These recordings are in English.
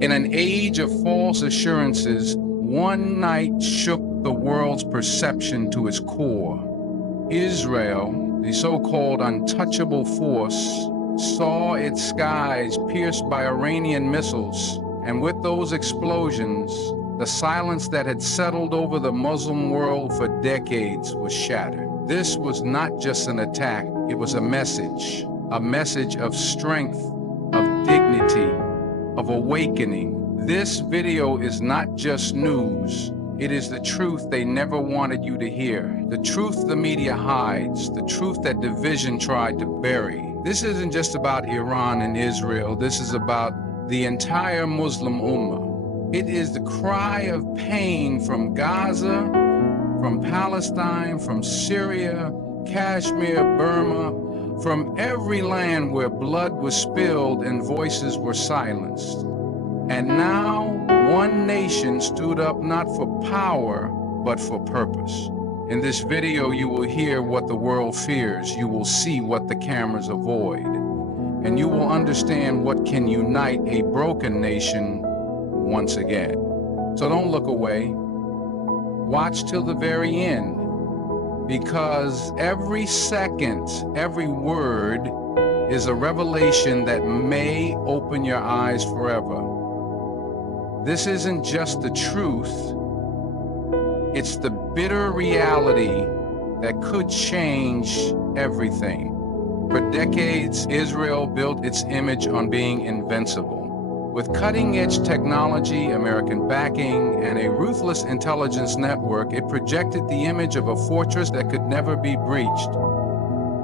In an age of false assurances, one night shook the world's perception to its core. Israel, the so-called untouchable force, saw its skies pierced by Iranian missiles, and with those explosions, the silence that had settled over the Muslim world for decades was shattered. This was not just an attack, it was a message of strength, of dignity, of awakening. This video is not just news. It is the truth they never wanted you to hear. The truth the media hides, the truth that division tried to bury. This isn't just about Iran and Israel. This is about the entire Muslim Ummah. It is the cry of pain from Gaza, from Palestine, from Syria, Kashmir, Burma, from every land where blood was spilled and voices were silenced. And now, one nation stood up not for power, but for purpose. In this video, you will hear what the world fears. You will see what the cameras avoid. And you will understand what can unite a broken nation once again. So don't look away. Watch till the very end. Because every second, every word is a revelation that may open your eyes forever. This isn't just the truth, it's the bitter reality that could change everything. For decades, Israel built its image on being invincible. With cutting-edge technology, American backing, and a ruthless intelligence network, it projected the image of a fortress that could never be breached.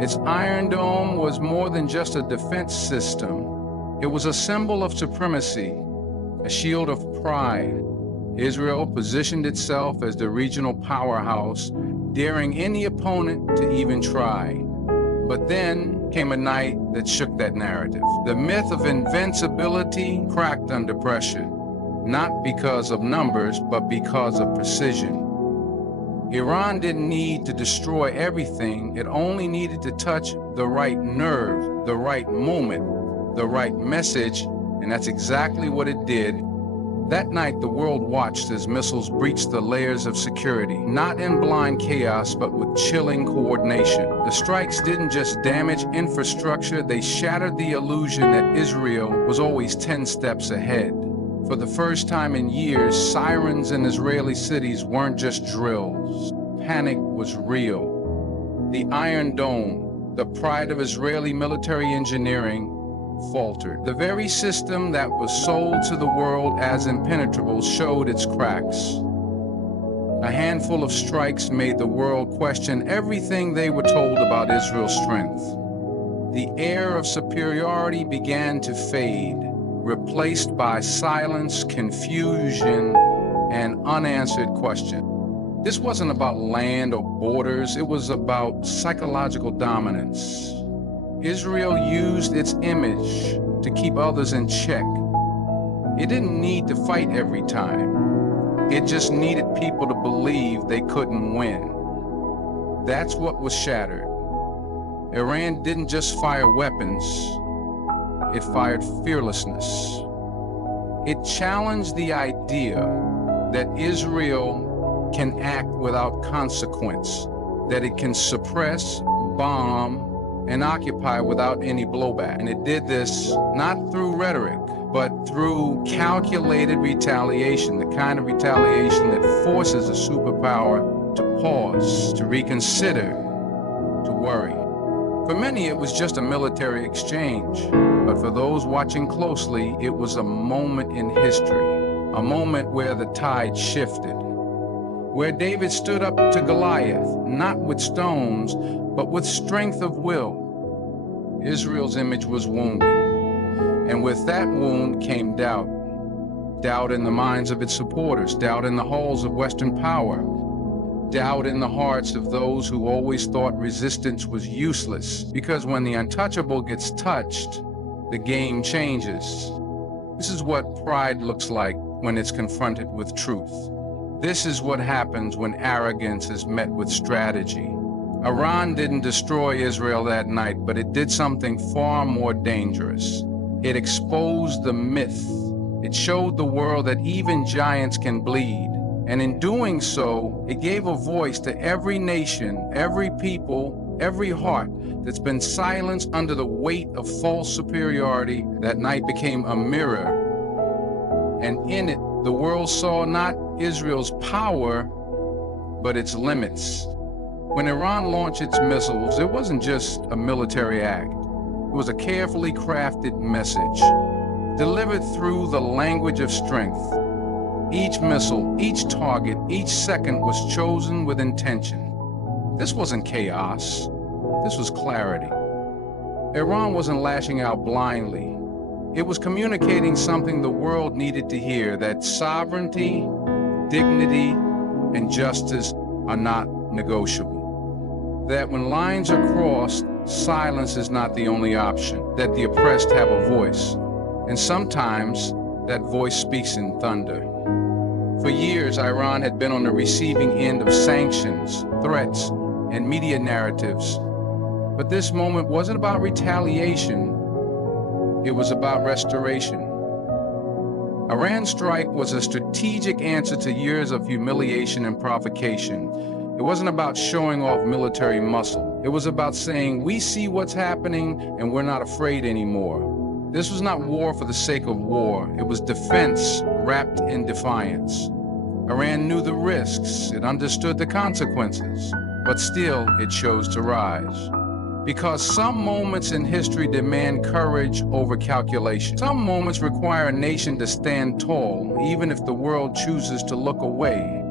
Its Iron Dome was more than just a defense system. It was a symbol of supremacy, a shield of pride. Israel positioned itself as the regional powerhouse, daring any opponent to even try. But then came a night that shook that narrative. The myth of invincibility cracked under pressure, not because of numbers, but because of precision. Iran didn't need to destroy everything. It only needed to touch the right nerve, the right moment, the right message, and that's exactly what it did. That night, the world watched as missiles breached the layers of security, not in blind chaos, but with chilling coordination. The strikes didn't just damage infrastructure, they shattered the illusion that Israel was always 10 steps ahead. For the first time in years, sirens in Israeli cities weren't just drills. Panic was real. The Iron Dome, the pride of Israeli military engineering, faltered. The very system that was sold to the world as impenetrable showed its cracks. A handful of strikes made the world question everything they were told about Israel's strength. The air of superiority began to fade, replaced by silence, confusion, and unanswered questions. This wasn't about land or borders, it was about psychological dominance. Israel used its image to keep others in check. It didn't need to fight every time. It just needed people to believe they couldn't win. That's what was shattered. Iran didn't just fire weapons, it fired fearlessness. It challenged the idea that Israel can act without consequence, that it can suppress, bomb, and occupy without any blowback. And it did this not through rhetoric, but through calculated retaliation, the kind of retaliation that forces a superpower to pause, to reconsider, to worry. For many, it was just a military exchange, but for those watching closely, it was a moment in history, a moment where the tide shifted, where David stood up to Goliath, not with stones, but with strength of will. Israel's image was wounded, and with that wound came doubt. Doubt in the minds of its supporters, doubt in the halls of Western power, doubt in the hearts of those who always thought resistance was useless. Because when the untouchable gets touched, the game changes. This is what pride looks like when it's confronted with truth. This is what happens when arrogance is met with strategy. Iran didn't destroy Israel that night, but it did something far more dangerous. It exposed the myth. It showed the world that even giants can bleed. And in doing so, it gave a voice to every nation, every people, every heart that's been silenced under the weight of false superiority. That night became a mirror, and in it, the world saw not Israel's power, but its limits. When Iran launched its missiles, it wasn't just a military act. It was a carefully crafted message, delivered through the language of strength. Each missile, each target, each second was chosen with intention. This wasn't chaos. This was clarity. Iran wasn't lashing out blindly. It was communicating something the world needed to hear, that sovereignty, dignity, and justice are not negotiable. That when lines are crossed, silence is not the only option. That the oppressed have a voice. And sometimes that voice speaks in thunder. For years, Iran had been on the receiving end of sanctions, threats, and media narratives. But this moment wasn't about retaliation. It was about restoration. Iran's strike was a strategic answer to years of humiliation and provocation. It wasn't about showing off military muscle. It was about saying, we see what's happening and we're not afraid anymore. This was not war for the sake of war. It was defense wrapped in defiance. Iran knew the risks. It understood the consequences. But still, it chose to rise. Because some moments in history demand courage over calculation. Some moments require a nation to stand tall, even if the world chooses to look away.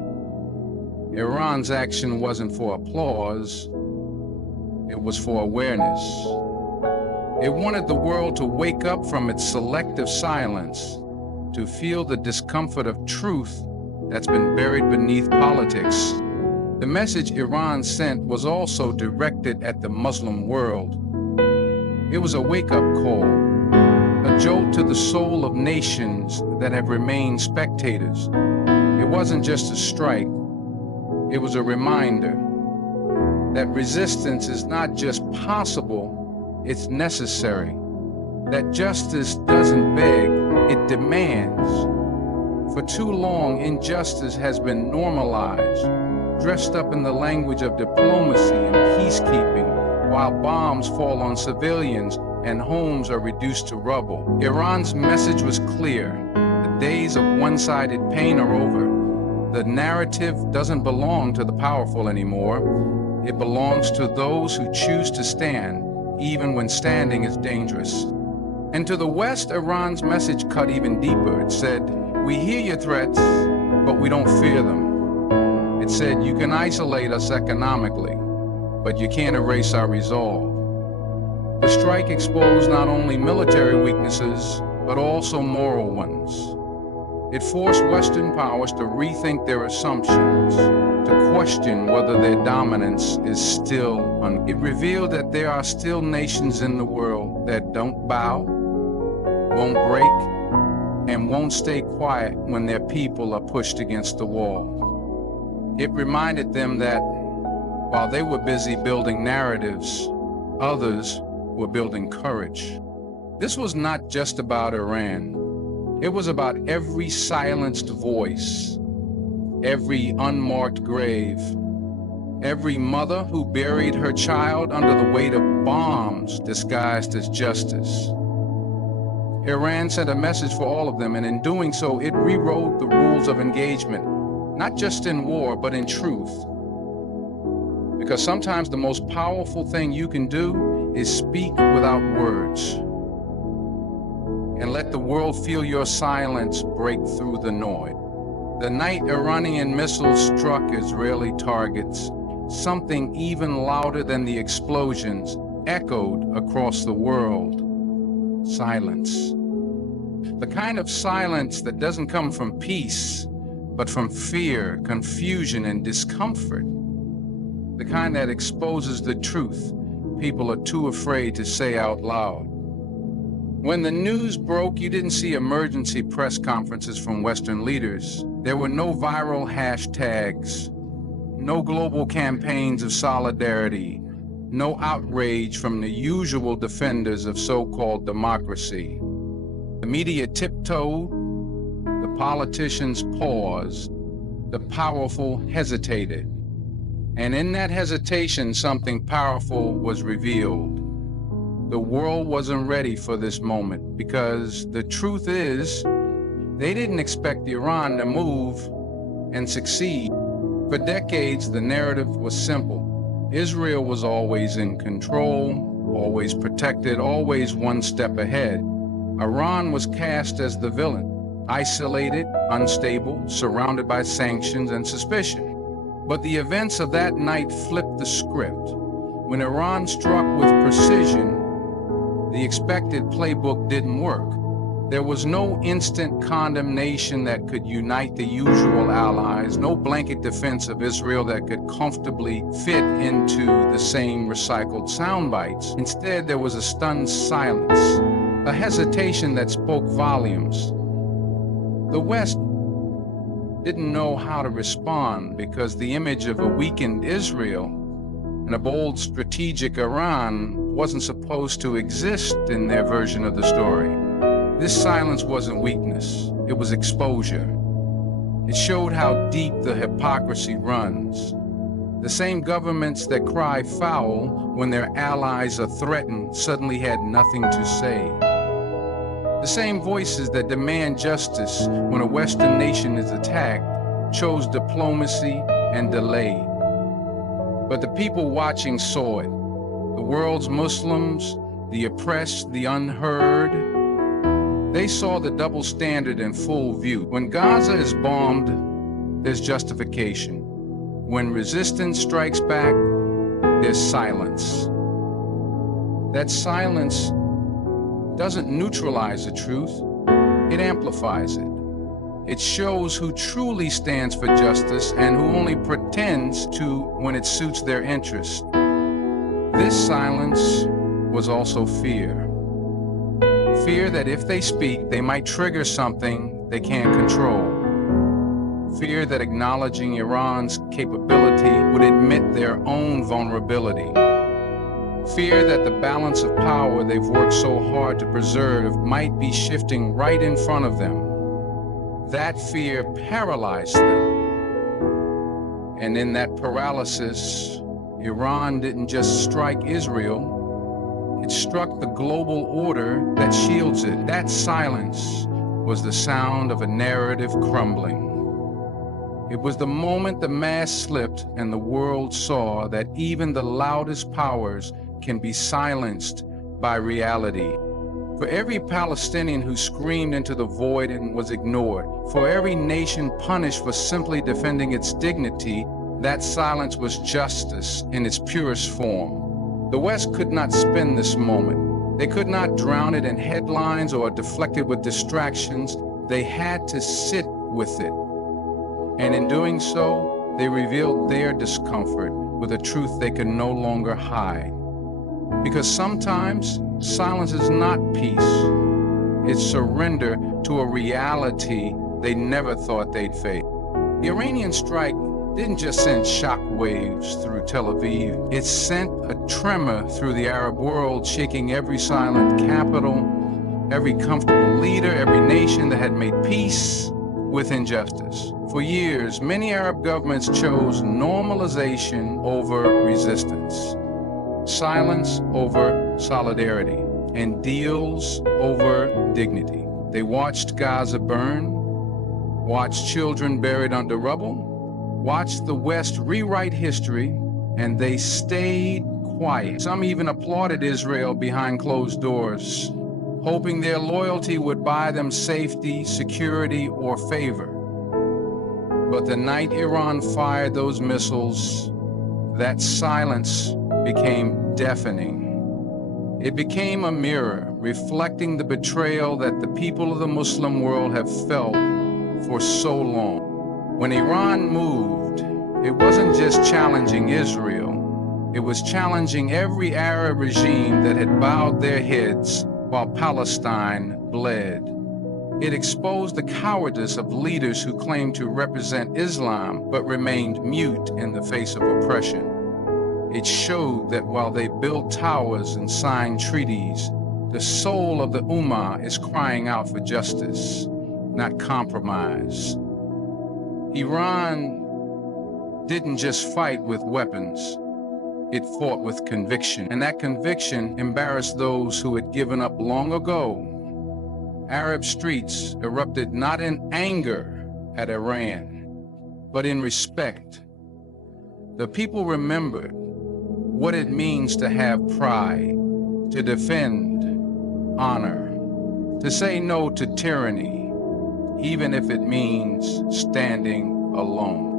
Iran's action wasn't for applause. It was for awareness. It wanted the world to wake up from its selective silence, to feel the discomfort of truth that's been buried beneath politics. The message Iran sent was also directed at the Muslim world. It was a wake-up call, a jolt to the soul of nations that have remained spectators. It wasn't just a strike, it was a reminder that resistance is not just possible, it's necessary. That justice doesn't beg, it demands. For too long, injustice has been normalized, dressed up in the language of diplomacy and peacekeeping, while bombs fall on civilians and homes are reduced to rubble. Iran's message was clear. The days of one-sided pain are over. The narrative doesn't belong to the powerful anymore. It belongs to those who choose to stand, even when standing is dangerous. And to the West, Iran's message cut even deeper. It said, we hear your threats, but we don't fear them. It said, you can isolate us economically, but you can't erase our resolve. The strike exposed not only military weaknesses, but also moral ones. It forced Western powers to rethink their assumptions, to question whether their dominance is still It revealed that there are still nations in the world that don't bow, won't break, and won't stay quiet when their people are pushed against the wall. It reminded them that while they were busy building narratives, others were building courage. This was not just about Iran. It was about every silenced voice, every unmarked grave, every mother who buried her child under the weight of bombs disguised as justice. Iran sent a message for all of them, and in doing so, it rewrote the rules of engagement, not just in war, but in truth. Because sometimes the most powerful thing you can do is speak without words, and let the world feel your silence break through the noise. The night Iranian missiles struck Israeli targets, something even louder than the explosions echoed across the world. Silence. The kind of silence that doesn't come from peace, but from fear, confusion, and discomfort. The kind that exposes the truth people are too afraid to say out loud. When the news broke, you didn't see emergency press conferences from Western leaders. There were no viral hashtags, no global campaigns of solidarity, no outrage from the usual defenders of so-called democracy. The media tiptoed, politicians paused, the powerful hesitated. And in that hesitation, something powerful was revealed. The world wasn't ready for this moment because the truth is, they didn't expect Iran to move and succeed. For decades, the narrative was simple. Israel was always in control, always protected, always one step ahead. Iran was cast as the villain, isolated, unstable, surrounded by sanctions and suspicion. But the events of that night flipped the script. When Iran struck with precision, the expected playbook didn't work. There was no instant condemnation that could unite the usual allies, no blanket defense of Israel that could comfortably fit into the same recycled sound bites. Instead, there was a stunned silence, a hesitation that spoke volumes. The West didn't know how to respond because the image of a weakened Israel and a bold strategic Iran wasn't supposed to exist in their version of the story. This silence wasn't weakness, it was exposure. It showed how deep the hypocrisy runs. The same governments that cry foul when their allies are threatened suddenly had nothing to say. The same voices that demand justice when a Western nation is attacked chose diplomacy and delay. But the people watching saw it. The world's Muslims, the oppressed, the unheard. They saw the double standard in full view. When Gaza is bombed, there's justification. When resistance strikes back, there's silence. That silence doesn't neutralize the truth, it amplifies it. It shows who truly stands for justice and who only pretends to when it suits their interest. This silence was also fear. Fear that if they speak, they might trigger something they can't control. Fear that acknowledging Iran's capability would admit their own vulnerability. Fear that the balance of power they've worked so hard to preserve might be shifting right in front of them. That fear paralyzed them. And in that paralysis, Iran didn't just strike Israel, it struck the global order that shields it. That silence was the sound of a narrative crumbling. It was the moment the mask slipped and the world saw that even the loudest powers can be silenced by reality. For every Palestinian who screamed into the void and was ignored, for every nation punished for simply defending its dignity, that silence was justice in its purest form. The West could not spin this moment. They could not drown it in headlines or deflect it with distractions. They had to sit with it. And in doing so, they revealed their discomfort with a truth they could no longer hide. Because sometimes silence is not peace. It's surrender to a reality they never thought they'd face. The Iranian strike didn't just send shock waves through Tel Aviv. It sent a tremor through the Arab world, shaking every silent capital, every comfortable leader, every nation that had made peace with injustice. For years, many Arab governments chose normalization over resistance, silence over solidarity, and deals over dignity. They watched Gaza burn, watched children buried under rubble, watched the West rewrite history, and they stayed quiet. Some even applauded Israel behind closed doors, hoping their loyalty would buy them safety, security, or favor. But the night Iran fired those missiles, that silence became deafening. It became a mirror reflecting the betrayal that the people of the Muslim world have felt for so long. When Iran moved, it wasn't just challenging Israel, it was challenging every Arab regime that had bowed their heads while Palestine bled. It exposed the cowardice of leaders who claimed to represent Islam but remained mute in the face of oppression. It showed that while they built towers and signed treaties, the soul of the Ummah is crying out for justice. not compromise. Iran didn't just fight with weapons. It fought with conviction, and that conviction embarrassed those who had given up long ago. Arab streets erupted not in anger at Iran, but in respect. The people remembered what it means to have pride, to defend honor, to say no to tyranny, even if it means standing alone.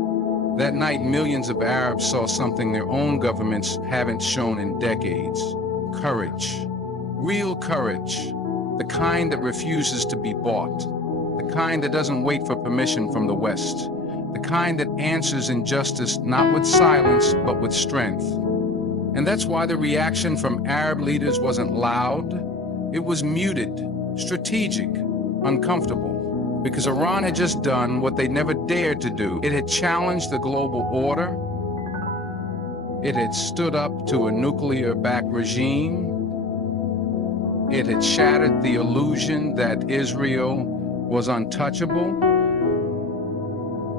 That night, millions of Arabs saw something their own governments haven't shown in decades: courage. Real courage. The kind that refuses to be bought. The kind that doesn't wait for permission from the West. The kind that answers injustice not with silence, but with strength. And that's why the reaction from Arab leaders wasn't loud. It was muted, strategic, uncomfortable. Because Iran had just done what they never dared to do. It had challenged the global order. It had stood up to a nuclear-backed regime. It had shattered the illusion that Israel was untouchable.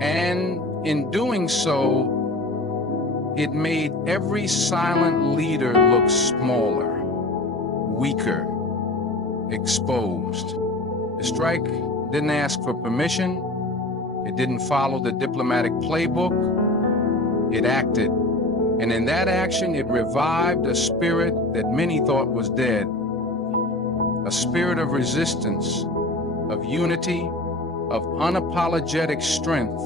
And in doing so, it made every silent leader look smaller, weaker, exposed. The strike didn't ask for permission. It didn't follow the diplomatic playbook. It acted. And in that action, it revived a spirit that many thought was dead. A spirit of resistance, of unity, of unapologetic strength.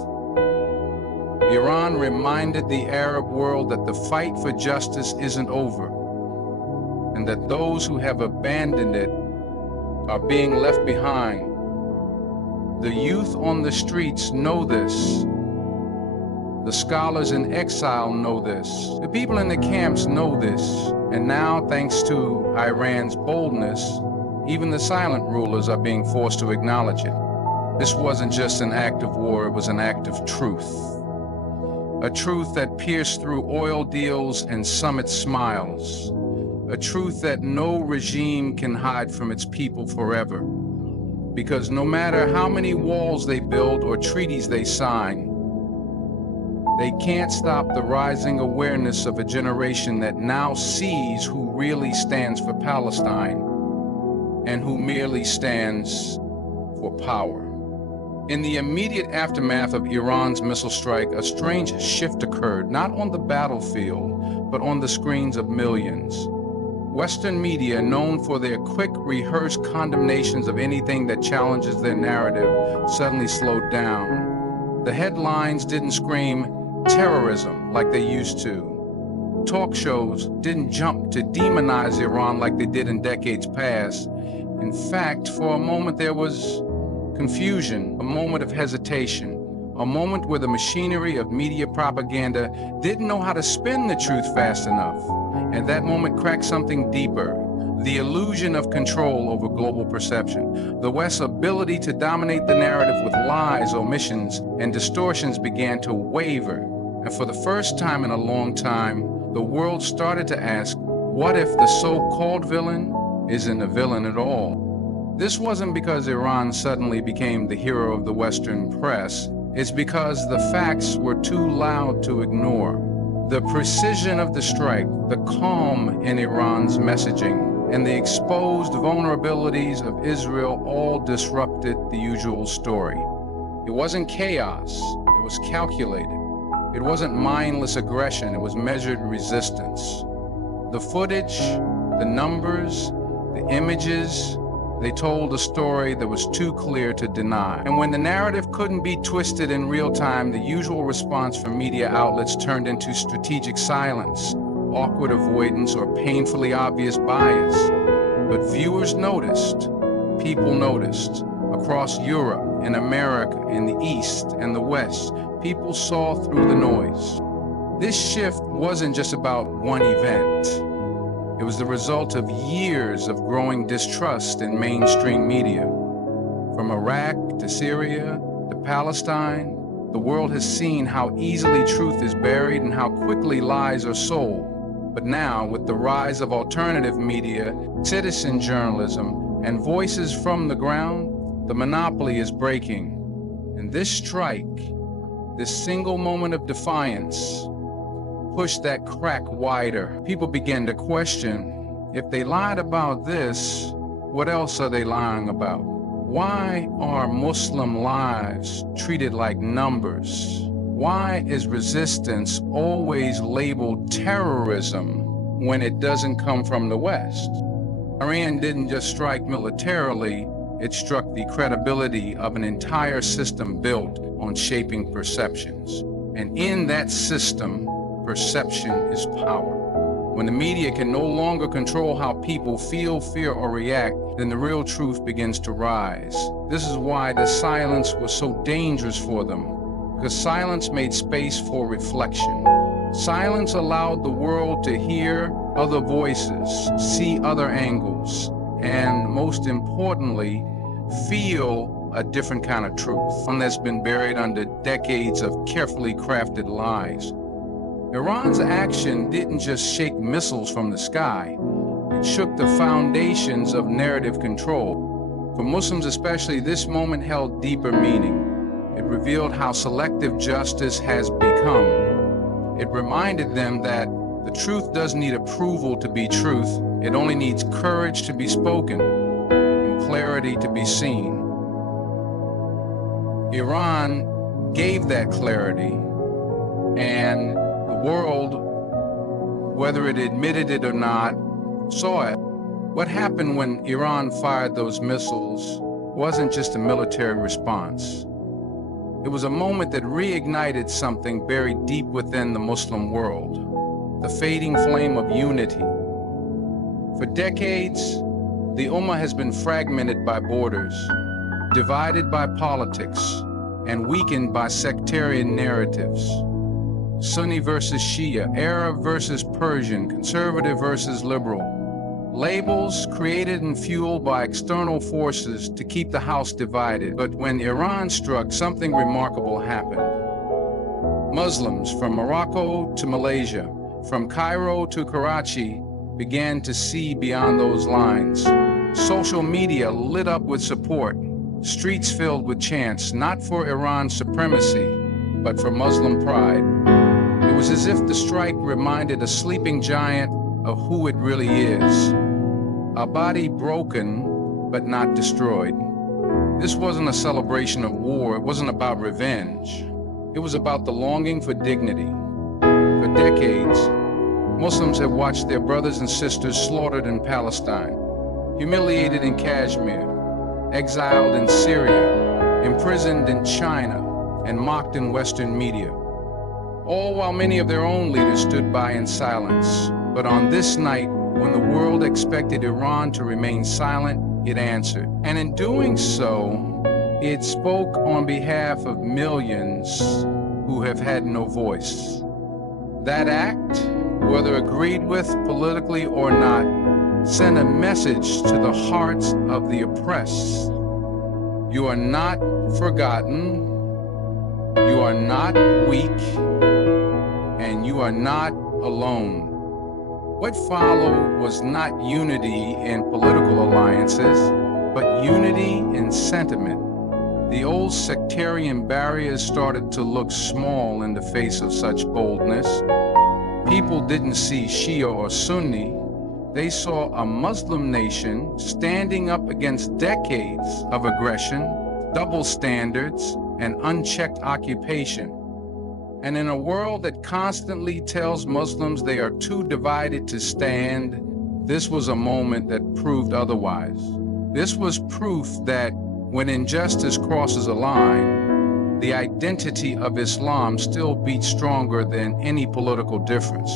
Iran reminded the Arab world that the fight for justice isn't over, and that those who have abandoned it are being left behind. The youth on the streets know this. The scholars in exile know this. The people in the camps know this. And now, thanks to Iran's boldness, even the silent rulers are being forced to acknowledge it. This wasn't just an act of war, it was an act of truth. A truth that pierced through oil deals and summit smiles. A truth that no regime can hide from its people forever. Because no matter how many walls they build or treaties they sign, they can't stop the rising awareness of a generation that now sees who really stands for Palestine and who merely stands for power. In the immediate aftermath of Iran's missile strike, a strange shift occurred, not on the battlefield, but on the screens of millions. Western media, known for their quick, rehearsed condemnations of anything that challenges their narrative, suddenly slowed down. The headlines didn't scream terrorism like they used to. Talk shows didn't jump to demonize Iran like they did in decades past. In fact, for a moment there was confusion, a moment of hesitation, a moment where the machinery of media propaganda didn't know how to spin the truth fast enough. And that moment cracked something deeper, the illusion of control over global perception. The West's ability to dominate the narrative with lies, omissions, and distortions began to waver. And for the first time in a long time, the world started to ask, what if the so-called villain isn't a villain at all? This wasn't because Iran suddenly became the hero of the Western press. It's because the facts were too loud to ignore. The precision of the strike, the calm in Iran's messaging, and the exposed vulnerabilities of Israel all disrupted the usual story. It wasn't chaos, it was calculated. It wasn't mindless aggression, it was measured resistance. The footage, the numbers, the images, they told a story that was too clear to deny. And when the narrative couldn't be twisted in real time, the usual response from media outlets turned into strategic silence, awkward avoidance, or painfully obvious bias. But viewers noticed, people noticed. Across Europe, in America, in the East and the West, people saw through the noise. This shift wasn't just about one event. It was the result of years of growing distrust in mainstream media. From Iraq to Syria to Palestine, the world has seen how easily truth is buried and how quickly lies are sold. But now, with the rise of alternative media, citizen journalism, and voices from the ground, The monopoly is breaking. And this strike, this single moment of defiance, pushed that crack wider. People began to question, if they lied about this, what else are they lying about? Why are Muslim lives treated like numbers? Why is resistance always labeled terrorism when it doesn't come from the West? Iran didn't just strike militarily, it struck the credibility of an entire system built on shaping perceptions. And in that system, perception is power. When the media can no longer control how people feel, fear, or react, then the real truth begins to rise. This is why the silence was so dangerous for them, because silence made space for reflection. Silence allowed the world to hear other voices, see other angles, and most importantly, feel a different kind of truth, one that's been buried under decades of carefully crafted lies. Iran's action didn't just shake missiles from the sky, it shook the foundations of narrative control. For Muslims especially, this moment held deeper meaning. It revealed how selective justice has become. It reminded them that the truth doesn't need approval to be truth, it only needs courage to be spoken and clarity to be seen. Iran gave that clarity, and the world, whether it admitted it or not, saw it. What happened when Iran fired those missiles wasn't just a military response. It was a moment that reignited something buried deep within the Muslim world, the fading flame of unity. For decades, the Ummah has been fragmented by borders, divided by politics, and weakened by sectarian narratives. Sunni versus Shia, Arab versus Persian, conservative versus liberal. Labels created and fueled by external forces to keep the house divided. But when Iran struck, something remarkable happened. Muslims from Morocco to Malaysia, from Cairo to Karachi, began to see beyond those lines. Social media lit up with support, streets filled with chants, not for Iran's supremacy, but for Muslim pride. It was as if the strike reminded a sleeping giant of who it really is. A body broken, but not destroyed. This wasn't a celebration of war, it wasn't about revenge. It was about the longing for dignity. For decades, Muslims have watched their brothers and sisters slaughtered in Palestine, humiliated in Kashmir, exiled in Syria, imprisoned in China, and mocked in Western media. All while many of their own leaders stood by in silence. But on this night, when the world expected Iran to remain silent, it answered. And in doing so, it spoke on behalf of millions who have had no voice. That act, whether agreed with politically or not, sent a message to the hearts of the oppressed. You are not forgotten, you are not weak, and you are not alone. What followed was not unity in political alliances, but unity in sentiment. The old sectarian barriers started to look small in the face of such boldness. People didn't see Shia or Sunni. They saw a Muslim nation standing up against decades of aggression, double standards, and unchecked occupation. And in a world that constantly tells Muslims they are too divided to stand, this was a moment that proved otherwise. This was proof that when injustice crosses a line, the identity of Islam still beats stronger than any political difference.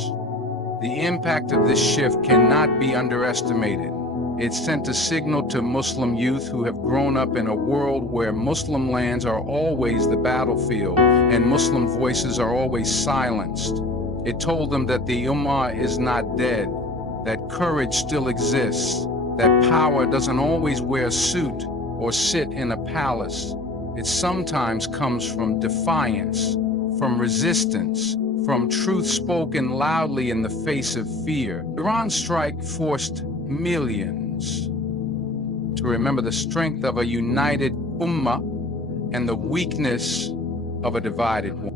The impact of this shift cannot be underestimated. It sent a signal to Muslim youth who have grown up in a world where Muslim lands are always the battlefield and Muslim voices are always silenced. It told them that the Ummah is not dead, that courage still exists, that power doesn't always wear a suit or sit in a palace. It sometimes comes from defiance, from resistance, from truth spoken loudly in the face of fear. Iran's strike forced millions to remember the strength of a united ummah and the weakness of a divided one.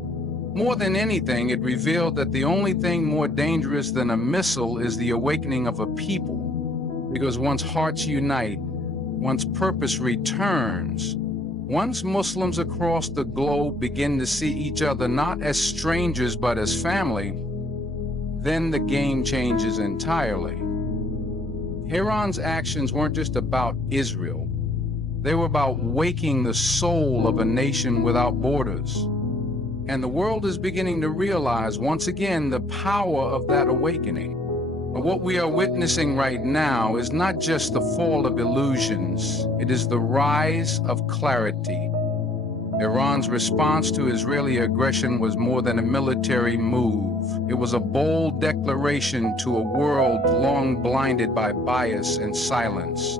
More than anything, it revealed that the only thing more dangerous than a missile is the awakening of a people. Because once hearts unite, once purpose returns, once Muslims across the globe begin to see each other not as strangers but as family, then the game changes entirely. Iran's actions weren't just about Israel. They were about waking the soul of a nation without borders. And the world is beginning to realize once again the power of that awakening. But what we are witnessing right now is not just the fall of illusions, it is the rise of clarity. Iran's response to Israeli aggression was more than a military move. It was a bold declaration to a world long blinded by bias and silence.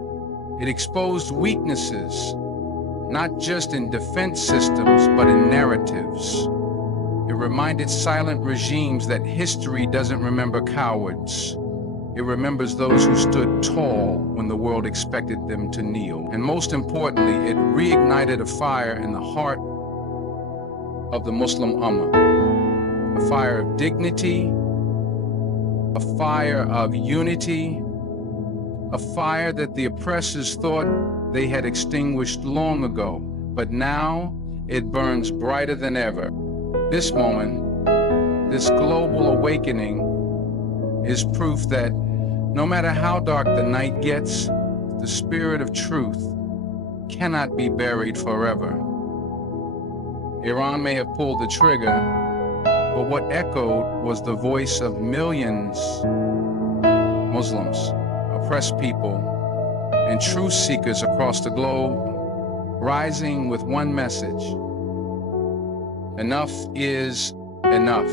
It exposed weaknesses, not just in defense systems, but in narratives. It reminded silent regimes that history doesn't remember cowards. It remembers those who stood tall when the world expected them to kneel. And most importantly, it reignited a fire in the heart of the Muslim Ummah. A fire of dignity, a fire of unity, a fire that the oppressors thought they had extinguished long ago. But now it burns brighter than ever. This moment, this global awakening, is proof that no matter how dark the night gets, the spirit of truth cannot be buried forever. Iran may have pulled the trigger, but what echoed was the voice of millions, Muslims, oppressed people, and truth seekers across the globe, rising with one message: enough is enough.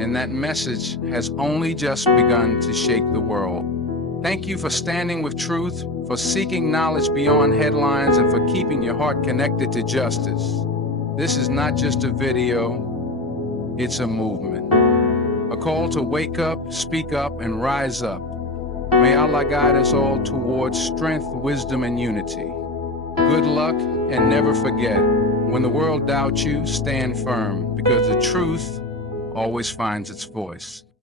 And that message has only just begun to shake the world. Thank you for standing with truth, for seeking knowledge beyond headlines, and for keeping your heart connected to justice. This is not just a video, it's a movement. A call to wake up, speak up, and rise up. May Allah guide us all towards strength, wisdom, and unity. Good luck, and never forget, when the world doubts you, stand firm, because the truth always finds its voice.